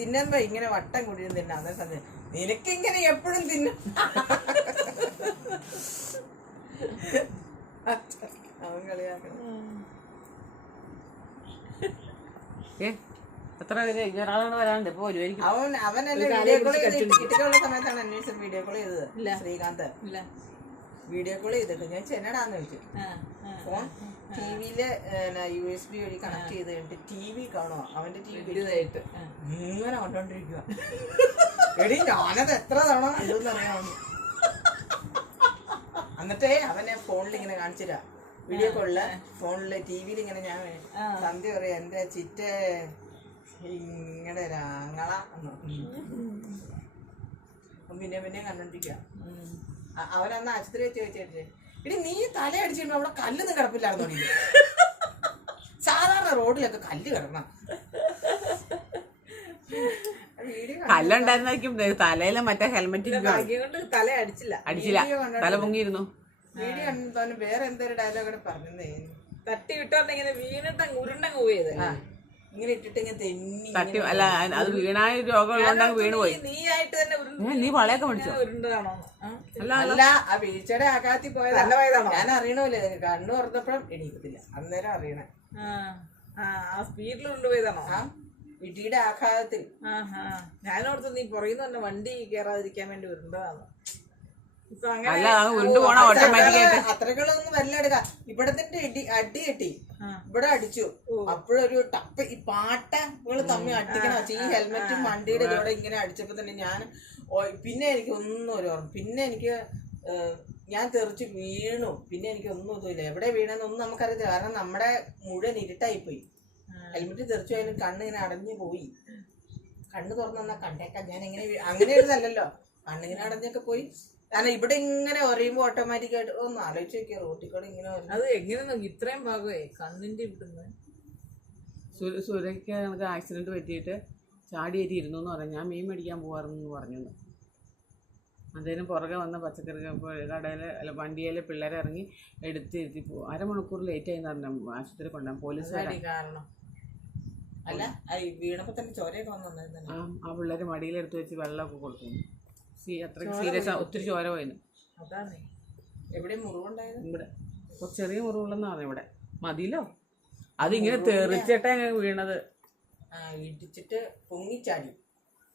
തിന്നുമ്പോ ഇങ്ങനെ വട്ടം കൂടി തിന്നാ. അതേ സമയം നിനക്ക് ഇങ്ങനെ എപ്പോഴും തിന്ന. അവൻ കളിയാക്കണം. എത്ര പേര്? ഒരാളോട് വരാനുണ്ട് ഇപ്പൊ വരുമായിരിക്കും അവൻ അവനെ വീഡിയോ കോൾ ചെയ്ത് സമയത്താണ് അന്വേഷിച്ചത് വീഡിയോ കോൾ ചെയ്തത് ശ്രീകാന്ത്. ഇല്ല. വീഡിയോ കോൾ ചെയ്തിട്ട്. ഞാൻ ചെന്നടാന്ന് ചോദിച്ചു. ഫോൺ ടി വിയിൽ യു എസ് ബി വഴി കണക്ട് ചെയ്ത് കഴിഞ്ഞിട്ട് ടി വി കാണുക അവന്റെ ടി വി ഇതായിട്ട്. ഇങ്ങനെ കണ്ടോണ്ടിരിക്കുക എടി ഞാനത് എത്ര തവണ കണ്ടെന്ന് അറിയാമോ എന്നിട്ടേ അവനെ ഫോണിൽ ഇങ്ങനെ കാണിച്ചില്ല വീഡിയോ കോളിൽ ഫോണിൽ ടി വിയിൽ ഇങ്ങനെ ഞാൻ സന്ധ്യ പറയാ എന്റെ ചിറ്റ ഇങ്ങനെ രാങ്ങള പിന്നെ പിന്നെ കണ്ടോണ്ടിരിക്കുക അവനന്ന് ആശുപത്രി വെച്ച് ചോദിച്ചേ ഇടി നീ തല അടിച്ചിട്ട് അവിടെ കല്ലൊന്നും കിടപ്പില്ലായിരുന്നു സാധാരണ റോഡിലൊക്കെ കല്ല് കിടക്കണം. കല്ലുണ്ടായിരുന്നായിരിക്കും തലയിലെ മറ്റേ ഹെൽമെറ്റ് തല അടിച്ചില്ല. അടിച്ചില്ല. തല പൊങ്ങിയിരുന്നു. വീഡിയോ കണ്ടു വേറെ എന്തൊരു ഡയലോഗ് പറഞ്ഞു തട്ടി വിട്ടോണ്ട് ഇങ്ങനെ വീണിട്ട് അങ്ങ് ഉരുണ്ടങ്ങ് പോയത് ഇങ്ങനെ ഇട്ടിട്ട് ഇങ്ങനെ തെന്നി തട്ടി അല്ല അത് വീണായ രോഗമുള്ളതുകൊണ്ടാണ് വീണ് പോയി. നീ തന്നെ ഉരുണ്ട് നീ വളയൊക്കെ മേടിച്ചോ? ഉരുണ്ടതാണോ? അല്ല അല്ല. ആ വീഴ്ചയുടെ ആഘാത്തിൽ പോയത് നല്ല പോയതാണോ? ഞാൻ അറിയണമല്ലേ കണ്ണു തുറന്നപ്പോഴും എണീക്കത്തില്ല. അന്നേരം അറിയണേ. ആ സ്പീഡിൽ കൊണ്ടുപോയതാണോ ആ ഇടിയുടെ ആഘാതത്തിൽ. ഞാനോർത്ത് നീ പുറയുന്ന തന്നെ വണ്ടി കയറാതിരിക്കാൻ വേണ്ടി ഉരുണ്ടതാണ് അല്ല ഉരുണ്ട് പോണ ഓട്ടോമാറ്റിക് ആയിട്ട്. അത്രകളൊന്നും വല്ല എടുക്ക ഇവിടത്തെ ഇടി അടി കെട്ടി. ഇവിടെ അടിച്ചു. അപ്പോഴൊരു ടപ്പ് ഈ പാട്ടകൾ തമ്മിൽ അടിക്കണ ഈ ഹെൽമെറ്റും വണ്ടിയുടെ ഇതോടെ ഇങ്ങനെ അടിച്ചപ്പോ തന്നെ ഞാൻ പിന്നെ എനിക്ക് ഒന്നും ഒരു ഓർമ്മ പിന്നെ എനിക്ക് ഞാൻ തെറിച്ച് വീണു. പിന്നെ എനിക്ക് ഒന്നും ഇതുമില്ല. എവിടെ വീണെന്നൊന്നും നമുക്കറിയത്തില്ല. കാരണം നമ്മുടെ മുഴുവൻ ഇരുട്ടായി പോയി ഹെൽമെറ്റ് തെറിച്ചു പോയാലും കണ്ണ് ഇങ്ങനെ അടഞ്ഞു പോയി. കണ്ണ് തുറന്നു തന്നാ കണ്ടേക്കാം. ഞാൻ എങ്ങനെ അങ്ങനെ അങ്ങനെ എഴുതല്ലോ കണ്ണിങ്ങനെ അടഞ്ഞൊക്കെ പോയി. കാരണം ഇവിടെ ഇങ്ങനെ ഒരയുമ്പോ ഓട്ടോമാറ്റിക് ആയിട്ട് ഒന്ന് ആലോചിച്ച് നോക്കിയ റോട്ടിൽ കൂടെ ഇങ്ങനെ ഒരയും. അത് എങ്ങനെ നോക്കി? ഇത്രയും ഭാഗമേ കണ്ണിന്റെ ഇവിടുന്ന്. സുര- സുരയ്ക്ക് നമുക്ക് ആക്സിഡന്റ് പറ്റിയിട്ട് ചാടിയേറ്റി ഇരുന്നു എന്ന് പറഞ്ഞു ഞാൻ മീൻ മേടിക്കാൻ പോവാറെന്ന് പറഞ്ഞു അദ്ദേഹം പുറകെ വന്ന പച്ചക്കറി കടയിൽ അല്ല വണ്ടിയിൽ പിള്ളേരെ ഇറങ്ങി എടുത്തിരുത്തി പോകും അരമണിക്കൂർ ലേറ്റ് ആയി പറഞ്ഞു ആശുപത്രി കൊണ്ടുപോകാൻ പോലീസുകാരാ. അടി കാരണം. അല്ല ആ ഈ വീണപ്പോ തന്നെ ചോരയൊക്കെ വന്നു ആ ആ പിള്ളേർ മടിയിലെടുത്ത് വെച്ച് വെള്ളമൊക്കെ കൊടുത്തു. സീ അത്രയ്ക്ക് സീരിയസ് ഒത്തിരി ചോര പോയിന് അതാണ്. എവിടെ മുറിവുണ്ടായത്? ഇവിടെ. ചെറിയ മുറിവുള്ളതാണ് ഇവിടെ. മതിയിലോ അതിങ്ങനെ തെറിച്ചിട്ടാ ഞാൻ വീണത്. ഇടിച്ചിട്ട് പൊങ്ങിച്ചാടി.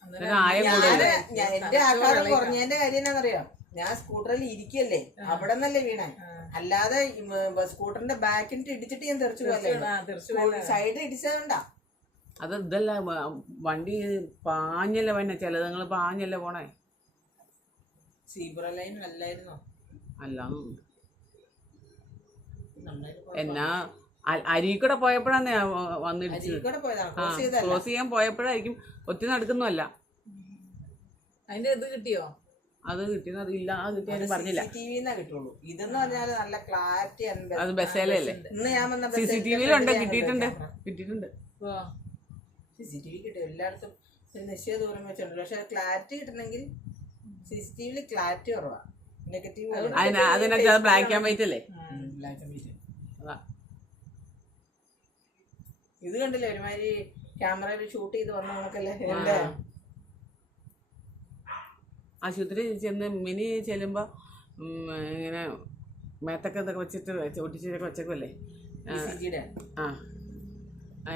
എന്റെ ആഘാതം കുറഞ്ഞതിന്റെ കാര്യം എന്നാന്നറിയാം ഞാൻ സ്കൂട്ടറിൽ ഇരിക്കല്ലേ അവിടെ നിന്നല്ലേ വീണേ. അല്ലാതെ സ്കൂട്ടറിന്റെ ബാക്കിനിട്ട് ഇടിച്ചിട്ട് ഞാൻ തെറിച്ചു പോലെ സൈഡിൽ ഇടിച്ചതുകൊണ്ടാ അത് ഇതല്ല വണ്ടി പാഞ്ഞല്ലേ പോയ ചിലതങ്ങൾ പാഞ്ഞല്ലേ പോണേ? സീബ്ര ലൈൻ അല്ലായിരുന്നോ? അല്ലാന്ന് എന്നാ അരിക്കൂടെ പോയപ്പോഴാണ് വന്നിടിച്ചത്. ക്രോസ് ചെയ്യാൻ പോയപ്പോഴായിരിക്കും ഒത്തിരി നടക്കുന്നല്ല അതിന്റെ ഇത് കിട്ടിയോ? അത് കിട്ടിയത് അത് കിട്ടിയാലും പറഞ്ഞില്ല. സി ടി ഇതെന്ന് പറഞ്ഞാൽ നല്ല ക്ലാരിറ്റി അത് വന്ന സി സി ടി വിയിലുണ്ട് കിട്ടിയിട്ടുണ്ട്. കിട്ടിയിട്ടുണ്ട്. സി സി ടി വി കിട്ടും. എല്ലായിടത്തും നിശ്ചയ ദൂരം വെച്ചിട്ടുണ്ട്. പക്ഷെ ക്ലാരിറ്റി കിട്ടണമെങ്കിൽ സി സി ടി വിയിൽ ക്ലാരിറ്റി കുറവാണ് നെഗറ്റീവ് അതിന് അതിനകത്ത് അത് ബ്ലാക്ക് ആൻഡ് വൈറ്റ് അല്ലേ ബ്ലാക്ക് ആൻഡ് വൈറ്റ് അതാ. ഇത് കണ്ടില്ലേ ഒരുമാതിരി ക്യാമറയിൽ ഷൂട്ട് ചെയ്ത് വന്ന നമുക്കല്ലേ എന്റെ ആശുപത്രി ചെന്ന് മിനി ചെല്ലുമ്പോ ഇങ്ങനെ മേത്തൊക്കെ ഇതൊക്കെ വെച്ചിട്ട് ഒട്ടിച്ചിട്ടൊക്കെ ഒട്ടിച്ചൊക്കെ വെച്ചേക്കുമല്ലേ ആ. ആ,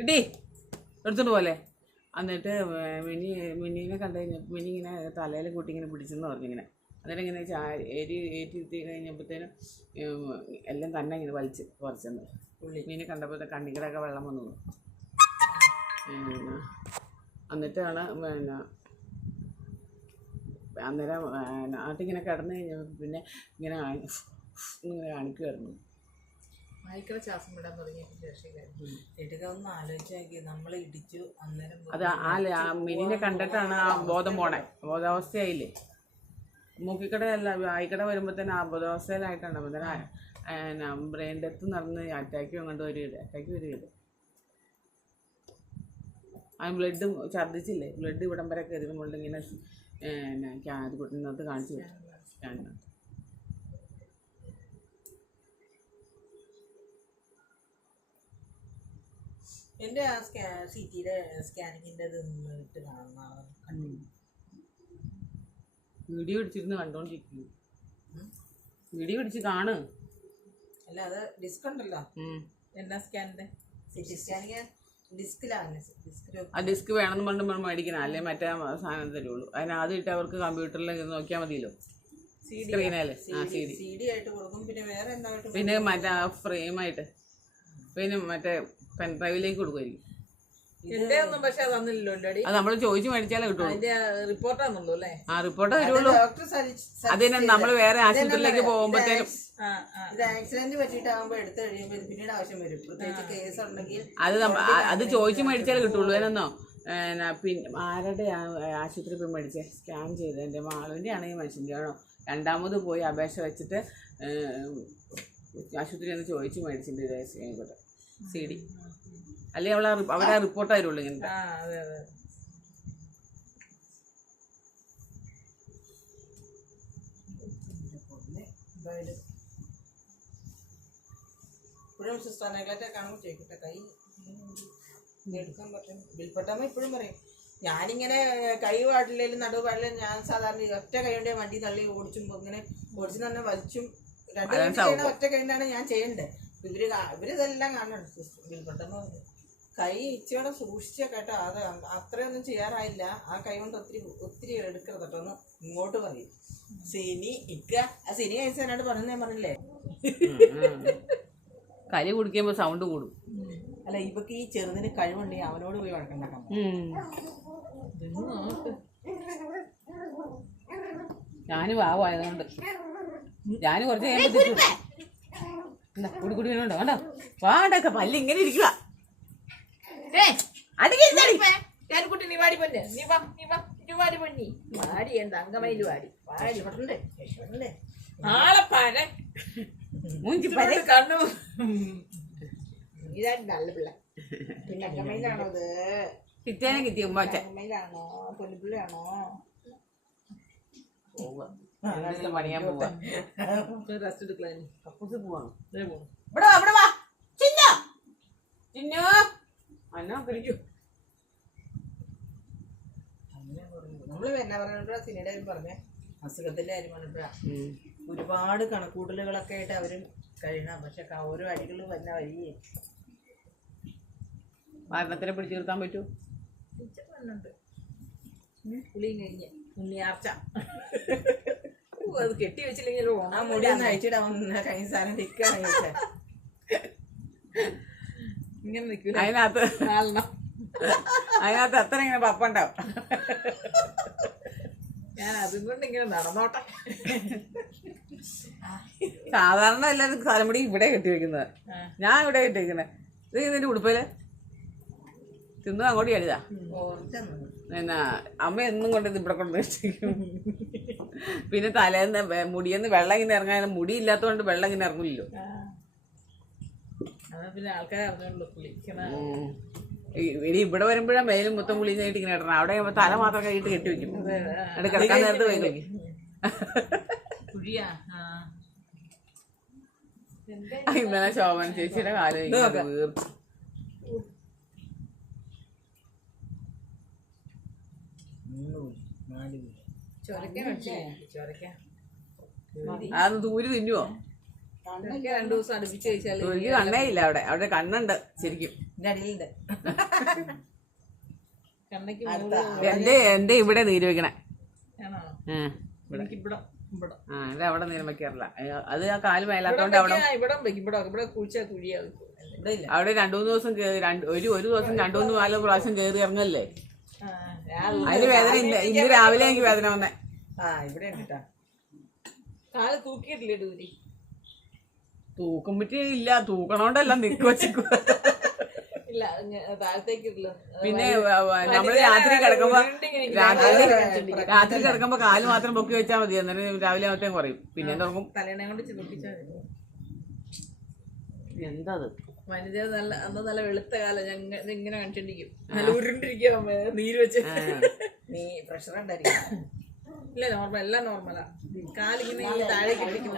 ഇടി എടുത്തോണ്ട് പോലെ എന്നിട്ട് മിനി മിനിനെ കണ്ടു കഴിഞ്ഞപ്പോൾ മിനി ഇങ്ങനെ തലയിൽ കൂട്ടി ഇങ്ങനെ പിടിച്ചെന്ന് പറഞ്ഞു ഇങ്ങനെ. അന്നേരം ഇങ്ങനെ ചാ ഏരി ഏറ്റി കഴിഞ്ഞപ്പോഴത്തേനും എല്ലാം തന്നെ ഇങ്ങനെ വലിച്ച് കുറച്ചെന്ന് മീനെ കണ്ടപ്പോൾ കണ്ണിക്കടൊക്കെ വെള്ളം വന്നു. പിന്നെ എന്നിട്ടാണ് പിന്നെ അന്നേരം നാട്ടിങ്ങനെ കിടന്നു കഴിഞ്ഞപ്പോൾ പിന്നെ ഇങ്ങനെ ഇങ്ങനെ കാണിക്കുമായിരുന്നു ഭയങ്കര ശ്വാസം വിടാൻ തുടങ്ങിയിട്ട് രക്ഷയില്ലായിരുന്നു ചേട്ടിക്ക് ഒന്ന് ആലോചിച്ച് നോക്കി. നമ്മൾ ഇടിച്ചു അന്നേരം അത് ആ മിനിനെ കണ്ടിട്ടാണ് ആ ബോധം പോണേ. ബോധാവസ്ഥയായില്ലേ? മൂക്കിക്കടയല്ല ആയിക്കട വരുമ്പോൾ തന്നെ ആ ബോധാവസ്ഥയിലായിട്ടാണ്. പിന്നെ ബ്രെയിൻ ഡെത്ത് നടന്ന് അറ്റാക്ക് അങ്ങോട്ട് വരികയില്ല അറ്റാക്ക് വരികയില്ല ആ ബ്ലഡ് ഛർദ്ദിച്ചില്ലേ? ബ്ലഡ് ഇവിടം വരെ കയറുമ്പോൾ ഇങ്ങനെ അത് കുട്ടിനകത്ത് കാണിച്ചു സ്കാനിനകത്ത് എന്റെ ആ സ്കാ സിറ്റിയുടെ സ്കാനിങ്ങിന്റെ ഇത് ഇട്ട് കാണുന്ന വീഡിയോ എടുത്തിരുന്നു കണ്ടോണ്ടിരിക്കുന്നു. വീഡിയോ പിടിച്ച് കാണ്. അല്ല അത് ഡിസ്ക് ഉണ്ടല്ലോ. എന്താ എന്നാ സ്കാനിന്റെ? City scanning ഡിസ്കിലാണ്. ഡിസ്കിൽ ആ ഡിസ്ക് വേണമെന്ന് പറഞ്ഞിട്ട് നമ്മൾ മേടിക്കണം. അല്ലേ മറ്റേ സാധനം തരുള്ളൂ അതിന് ആദ്യമായിട്ട് അവർക്ക് കമ്പ്യൂട്ടറിൽ നോക്കിയാൽ മതിയല്ലോ. സ്ക്രീനല്ലേ ആ സി സി ഡി ആയിട്ട് കൊടുക്കും. പിന്നെ വേറെ എന്താ പിന്നെ മറ്റേ ഫ്രെയിമായിട്ട്. പിന്നെ മറ്റേ പെൻഡ്രൈവിലേക്ക് കൊടുക്കുമായിരിക്കും എന്റെ ഒന്നും പക്ഷെ തന്നില്ലല്ലോ അല്ലേടി അത് നമ്മൾ ചോദിച്ചു മേടിച്ചാലേ കിട്ടുള്ളൂ. അതിന്റെ റിപ്പോർട്ടാന്നുള്ളൂ അല്ലേ? ആ റിപ്പോർട്ട് വരുള്ളൂ ഡോക്ടർ അതിന് നമ്മൾ വേറെ ആശുപത്രിയിലേക്ക് പോകുമ്പോഴത്തേനും ആ ആ. ഇത് ആക്സിഡന്റ് പറ്റിയിട്ടാകുമ്പോ എടുത്തു കഴിയുമ്പോൾ ഇത് പിന്നീട് ആവശ്യം വരും. പ്രത്യേകിച്ച് കേസ് ഉണ്ടെങ്കിൽ അത് നമ്മ- ആ- അത് ചോദിച്ചു മേടിച്ചാലേ കിട്ടുള്ളൂ. എന്നോ പിന്നെ ആരുടെ ആശുപത്രി പോയി മേടിച്ചേ? സ്കാൻ ചെയ്ത് എന്റെ മാളുവിന്റെ ആണെങ്കിൽ മനുഷ്യന്റെ ആണോ? രണ്ടാമത് പോയി അപേക്ഷ വെച്ചിട്ട് ആശുപത്രി ചോദിച്ചു ചോദിച്ച് മേടിച്ചിട്ടുണ്ട് ആയിക്കോട്ടെ. C D. അല്ലെങ്കിൽ അവളെ അവരെ റിപ്പോർട്ട് ആയിരുള്ളൂ ഇങ്ങനത്തെ. ഇപ്പോഴും കാണുമ്പോൾ ചോദിക്കട്ടെ കൈ ഇങ്ങനെ എടുക്കാൻ പറ്റും. ബിൽപ്പെട്ടമ്മ ഇപ്പോഴും പറയും ഞാനിങ്ങനെ കൈ പാടില്ലേലും നടു പാടില്ലേലും ഞാൻ സാധാരണ ഒറ്റ കൈ കൊണ്ടേ വണ്ടി തള്ളി ഓടിച്ചും ഇങ്ങനെ ഓടിച്ചു തന്നെ വലിച്ചും രണ്ട് കൈ ഒറ്റ കൈ കൊണ്ടാണ് ഞാൻ ചെയ്യണ്ടേ? ഇവർ ഇവരിതെല്ലാം കാണണം. ബിൽപ്പെട്ടമ്മ കൈ ഇച്ചിരി സൂക്ഷിച്ച കേട്ടോ. അത് അത്രയൊന്നും ചെയ്യാറായില്ല. ആ കൈ കൊണ്ട് ഒത്തിരി ഒത്തിരി എടുക്കരുത് കേട്ടോ. ഒന്ന് ഇങ്ങോട്ട് പറയും സിനി ഇക്ക. ആ സിനി കഴിച്ചതിനോട് പറഞ്ഞു ഞാൻ പറഞ്ഞില്ലേ? കരി കുടിക്കുമ്പോ സൗണ്ട് കൂടും. അല്ല ഇവക്ക് ഈ ചെറുതിന് കഴിവുണ്ടെങ്കിൽ അവനോട് പോയി വഴക്കുണ്ടാക്കാൻ ഞാനും വാവായതുകൊണ്ട് ഞാൻ കുറച്ച് കഴിയുമ്പോൾ കുടി കുടി വേണോ കണ്ടോ? വാണ്ടൊക്കെ പല്ല് ഇങ്ങനെ ഇരിക്കുക കുട്ടി നീ വാടി പൊന്നെ. നീ വാ നീ വാ. നീ വാടി പൊന്നി. വാടി എന്താ അങ്കമയിൽ വാടി. വാടി ഇവിടുണ്ട്. ഇവിടുണ്ട്. ആളെ പര മൂഞ്ചി പര കണ്ണു ഇതാണ് നല്ല പിള്ളേ. പിന്നെ അങ്കമ്മയിലാണോ അത് കിറ്റാനെ കിട്ടി ഉമ്മാച്ച. അങ്കമ്മയിലാണോ പൊന്നുപിള്ളയാണോ? പണിയാൻ പോവാ. റെസ്റ്റ് എടുക്കാൻ കപ്പൂസ് പോവാണ് ദേ പോണു. ഇവിടെ വാ ഇവിടെ വാ. ചിന്ന. ചിന്നു. അന്നോ കഴിക്കൂ നമ്മൾ എന്നാ പറഞ്ഞപ്പോഴാ സിനിയുടെ കാര്യം പറഞ്ഞേ. അസുഖത്തിന്റെ കാര്യം പറഞ്ഞപ്പോഴാ. ഒരുപാട് കണക്കൂട്ടലുകളൊക്കെ ആയിട്ട് അവരും കഴിയണം. പക്ഷെ ഓരോ അടികളും വന്ന വഴിയേ. മരണത്തിനെ പിടിച്ചു നിർത്താൻ പറ്റൂ. പുളിയും കഴിഞ്ഞ്. ഉണ്ണിയാർച്ച. അത് കെട്ടി വെച്ചില്ലെങ്കിൽ ഓണാ മുടി ഒന്ന് അയച്ചിടാവുന്ന കഴിഞ്ഞ സാധനം ടിക്കാണ് ചോദിച്ചേ ഇങ്ങനെ നിൽക്കില്ല അതിനകത്ത് അതിനകത്ത് എത്ര ഇങ്ങനെ പപ്പുണ്ടാവും. ഞാൻ അതും കൊണ്ട് ഇങ്ങനെ നടന്നോട്ടെ. സാധാരണ എല്ലാവരും തലമുടി ഇവിടെ കെട്ടി വെക്കുന്നത് ഞാൻ ഇവിടെ കെട്ടി വെക്കുന്നത് ഇത് ഇതിന്റെ ഉടുപ്പൽ. തിന്നു അങ്ങോട്ട് എഴുതാ എന്നാ പിന്നെ അമ്മ എന്നും കൊണ്ട് ഇത് ഇവിടെ കൊണ്ട് വെച്ചിരിക്കും പിന്നെ തലേന്ന് മുടിയെന്ന് വെള്ളം ഇങ്ങനെ ഇറങ്ങാൻ മുടി ഇല്ലാത്തതുകൊണ്ട് വെള്ളം ഇങ്ങനെ ഇറങ്ങില്ലല്ലോ. പിന്നെ ഇനി ഇവിടെ വരുമ്പോഴാണ് മേലും മൊത്തം കുളിഞ്ഞായിട്ട് ഇങ്ങനെ ഇടണം. അവിടെ തല മാത്രം കഴിഞ്ഞിട്ട് കെട്ടി വെക്കും. അവിടെ കിടക്കാൻ നേരത്തെ പോയി ഇന്നലെ ശോഭൻ ചേച്ചിയുടെ കാലം ഇങ്ങനെ വീർത്തു. നാല് അതൊന്ന് ദൂരി തിന്നുവോ? രണ്ടു ദിവസം അടുപ്പിച്ച് കഴിച്ചാൽ കണ്ണേ ഇല്ല അവിടെ. അവിടെ കണ്ണുണ്ട് ശരിക്കും. അടിയിലുണ്ട്. കണ്ണയ്ക്ക് എന്റെ എന്റെ ഇവിടെ നീര് വെക്കണേ? ആണോ? ആ എനിക്ക് ഇവിടെ ഇവിടെ. ആ ഇത് അവിടെ നീര് വെക്കാറില്ല. അത് ആ കാൽ മേലാത്തോണ്ട് അവിടെ അവിടെ രണ്ടു മൂന്ന് ദിവസം കേറി ഒരു ഒരു ദിവസം രണ്ടു മൂന്ന് നാല് പ്രാവശ്യം കയറി ഇറങ്ങല്ലേ? അതിന് വേദന ഇന്ന് ഇന്ന് രാവിലെ എനിക്ക് വേദന വന്നേ. ആ ഇവിടെ ഉണ്ട് കാൽ തൂക്കിയിട്ടില്ലേ ഡൂരി തൂക്കം പറ്റി ഇല്ല തൂക്കണോണ്ടെല്ലാം നിക്ക് വെച്ചിക്കു ഇല്ല ഇങ്ങ- താഴത്തേക്ക് പിന്നെ നമ്മൾ രാത്രി കിടക്കുമ്പോ രാത്രി രാത്രി കിടക്കുമ്പോ കാൽ മാത്രം പൊക്കി വെച്ചാൽ മതി അന്നേരം രാവിലെ ആവട്ടേം കുറയും. പിന്നെ തുടങ്ങും തലേണ കൊണ്ട് ചിന്തിപ്പിച്ചാൽ എന്താ അത് വനിത നല്ല അന്ന് നല്ല വെളുത്ത കാലം ഞങ്ങൾ ഇങ്ങ- ഇങ്ങനെ കാണിച്ചോണ്ടിരിക്കും നല്ല ഉരുണ്ടിരിക്കും നീര് വെച്ച്. നീ പ്രഷർ ഉണ്ടായിരിക്കും ഇല്ല നോർമൽ എല്ലാം നോർമലാ കാലിങ്ങനെ ഈ താഴേക്ക് പുറത്തോട്ട്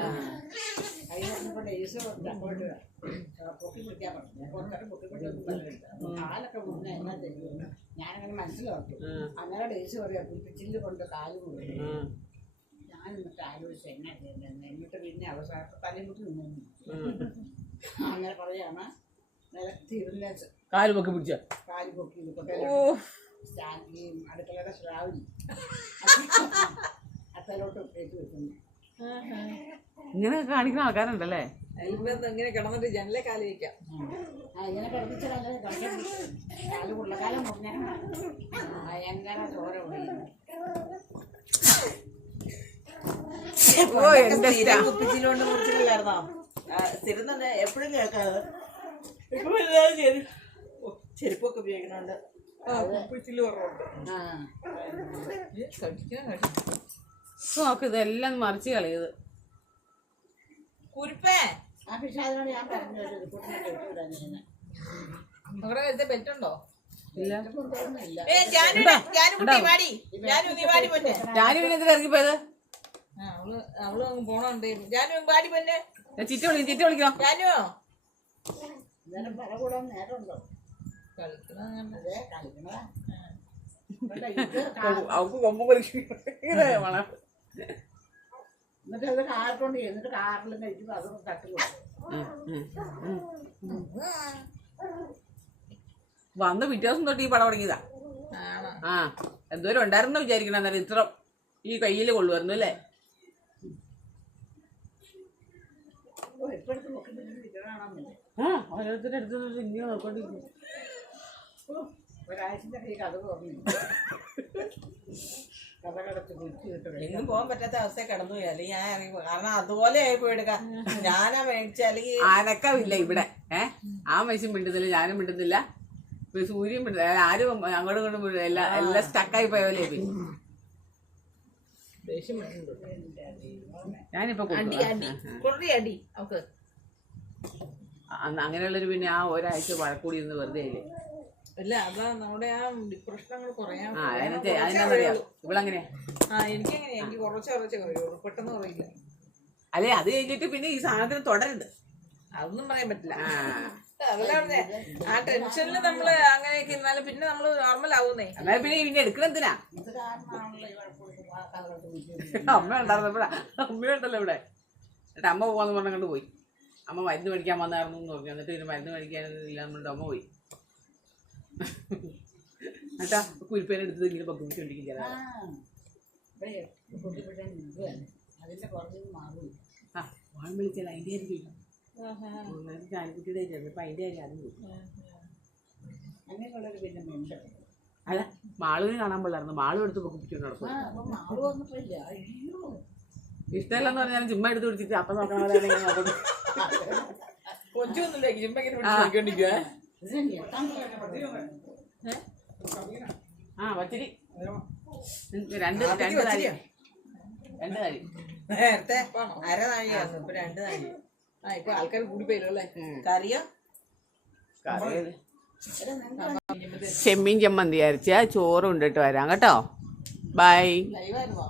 കാലൊക്കെ മുന്നേ എന്നാ തരും ഞാനങ്ങനെ മനസ്സിലാക്കി. അങ്ങനെ ഡേയ്സ് പറയാ കുപ്പിച്ചിൽ കൊണ്ട് കാൽ പോയി ഞാൻ എന്നിട്ട് ആലോചിച്ചു എന്നെ ചെയ്യുന്നത് എന്നിട്ട് പിന്നെ അവസാനം തലമുട്ടി നിന്നു. അങ്ങനെ പറയാണ്. നിലത്തിരുന്ന കാൽ പൊക്കി പിടിച്ച? കാൽ പൊക്കി ഓ. സ്റ്റാൻഡ് ഈ അടുക്കളയുടെ സ്ലാവിൽ അത്തലോട്ട് കയറ്റി വെക്കുന്നു. ഇങ്ങനെ കാണിക്കുന്ന ആൾക്കാരുണ്ടല്ലേ? ഇങ്ങനെ കിടന്നിട്ട് ജനലെ കാൽ വയ്ക്കാം. ഇങ്ങനെ കാലം ഭയങ്കര ചോര ഓ എന്റെ കുപ്പിച്ചിലോണ്ട് മുറിച്ചില്ലായിരുന്നോ ആ, സ്ഥിരം തന്നെ എപ്പോഴും കേൾക്കാതെ ഇപ്പൊ ചെരു- ചെരുപ്പൊക്കെ ഉപയോഗിക്കുന്നുണ്ട്. നോക്ക് ഇതെല്ലാം മറിച്ച് കളയത്. കുരുപ്പേ? ഞാൻ പറഞ്ഞു ഞാനും ഇതിൽ ഇറങ്ങിപ്പോയത്? അവൾ അവൾ പോണുണ്ട്. ഞാനും പാടി പൊന്നെ. ചിറ്റ വിളിക്കും ചിറ്റ വിളിക്കണോ? ഞാനോ? അവക്ക് കൊമ്പ് കളിക്കും എന്നിട്ട് അത് കാർ കൊണ്ട് എന്നിട്ട് കാറിലും കഴിച്ചു അത് തട്ടി കൊടുത്തു വന്ന് പിറ്റേ ദിവസം തൊട്ട് ഈ പടം തുടങ്ങിയതാ. ആ എന്തോരം ഉണ്ടായിരുന്നോ വിചാരിക്കണം. ഇത്ര ഈ കയ്യിൽ കൊള്ളുമായിരുന്നു അല്ലേ ഓ ഇപ്പോഴത്തെ നോക്കി ഇരിക്കണമെന്നില്ല ആ ഓരോരുത്തരുടെ അടുത്ത് ഇങ്ങനെ നോക്കോണ്ടിരിക്കും ഒരാഴ്ചത്തെ കഥ തുറന്നു. കഥ കടച്ച് കുറിച്ച് കിട്ടും എങ്ങും പോകാൻ പറ്റാത്ത അവസ്ഥ കിടന്നു പോയി. അല്ലെങ്കിൽ ഞാൻ ഇറങ്ങി പോയി. കാരണം അതുപോലെ ആയി പോയെടുക്കാം ഞാനാ മേടിച്ച അല്ലെങ്കിൽ അനക്കമില്ല ഇവിടെ. ഏ? ആ മനുഷ്യൻ മിണ്ടുന്നില്ല ഞാനും മിണ്ടുന്നില്ല. ഇപ്പൊ സൂര്യൻ മിണ്ടുന്നില്ല ആരും അങ്ങോട്ടും ഇങ്ങോട്ടും മിണ്ടുന്നില്ല. എല്ലാം എല്ലാം സ്റ്റക്കായി ദേഷ്യം വരുന്നുണ്ട്. ഞാനിപ്പോ അടി അടി. കുറേ അടി. അവക്ക്. അങ്ങനെയുള്ളൊരു പിന്നെ ആ ഒരാഴ്ച വഴക്കൂടി ഇരുന്ന് വെറുതെ ഇല്ലേ അല്ല അതാ നമ്മുടെ ആ ഡിപ്രഷൻ കുറയാൻ എനിക്കങ്ങനെ എനിക്ക് കുറച്ച് കുറച്ചേ കുറയുള്ളൂ പെട്ടെന്ന് കുറയില്ല. അല്ലെ അത് കഴിഞ്ഞിട്ട് പിന്നെ ഈ സാധനത്തിന് തുടരുത്. അതൊന്നും പറയാൻ പറ്റില്ല. ആ. അതല്ലാതെ ആ ടെൻഷനിൽ നമ്മൾ അങ്ങനെയൊക്കെ ഇരുന്നാലും പിന്നെ നമ്മൾ നോർമൽ ആവുന്നേ. എന്നാൽ പിന്നെ പിന്നെ എടുക്കണെന്തിനാ ഇത് ഉണ്ടായിരുന്നപ്പോഴാ. അമ്മ ഉണ്ടല്ലോ ഇവിടെ. എന്നിട്ട് അമ്മ പോവാന്ന് പറഞ്ഞങ്ങോട്ട് പോയി. അമ്മ മരുന്ന് മേടിക്കാൻ വന്നായിരുന്നു എന്ന് പറഞ്ഞു. എന്നിട്ട് ഒരു മരുന്ന് മേടിക്കാനില്ല നമ്മളുടെ അമ്മ പോയി. എന്നിട്ടാ കുരിപ്പേന എടുത്തത് ഇങ്ങനെ പക്കുപിടിച്ചോണ്ടിരിക്കും ആ വാൺ വിളിച്ചാൽ അതിന്റെ ആയിരിക്കും എന്നിട്ട് ജാനിക്കുട്ടിയുടെ ആയിരുന്നു ഇപ്പം അതിന്റെ കാര്യം അതും പോയി അങ്ങനെയുള്ളൊരു പിന്നെ മെമ്പർ അല്ല മാളുവിനെ കാണാൻ പോലായിരുന്നു മാളു എടുത്ത് പൊക്കിപ്പിച്ചോണ്ട് നടക്കും. ഇഷ്ടമല്ലെന്ന് പറഞ്ഞാൽ ചുമ്മാ എടുത്ത് പിടിച്ചിട്ട് അപ്പം നോക്കണ പോലെ ആണെങ്കിൽ നോക്കുന്നു. കൊച്ചൊന്നുമില്ല ഇരുമ്പ ഇങ്ങനെ ഇത് ഞെട്ടാൻ തുടങ്ങി. ആ പച്ചിരി രണ്ട് രണ്ട് കാര്യം. രണ്ട് കാര്യം. നേരത്തെ അര നാഴികയായിരുന്നു ഇപ്പൊ രണ്ട് നാഴിക. ആ ഇപ്പൊ ആൾക്കാർ കൂടി പോയല്ലോ അല്ലേ കറിയോ? ചെമ്മീൻ ചെമ്മന്തി അരച്ച ചോറും ഉണ്ടിട്ട് വരാം കേട്ടോ. ബൈ ലൈവായിരുന്നോ?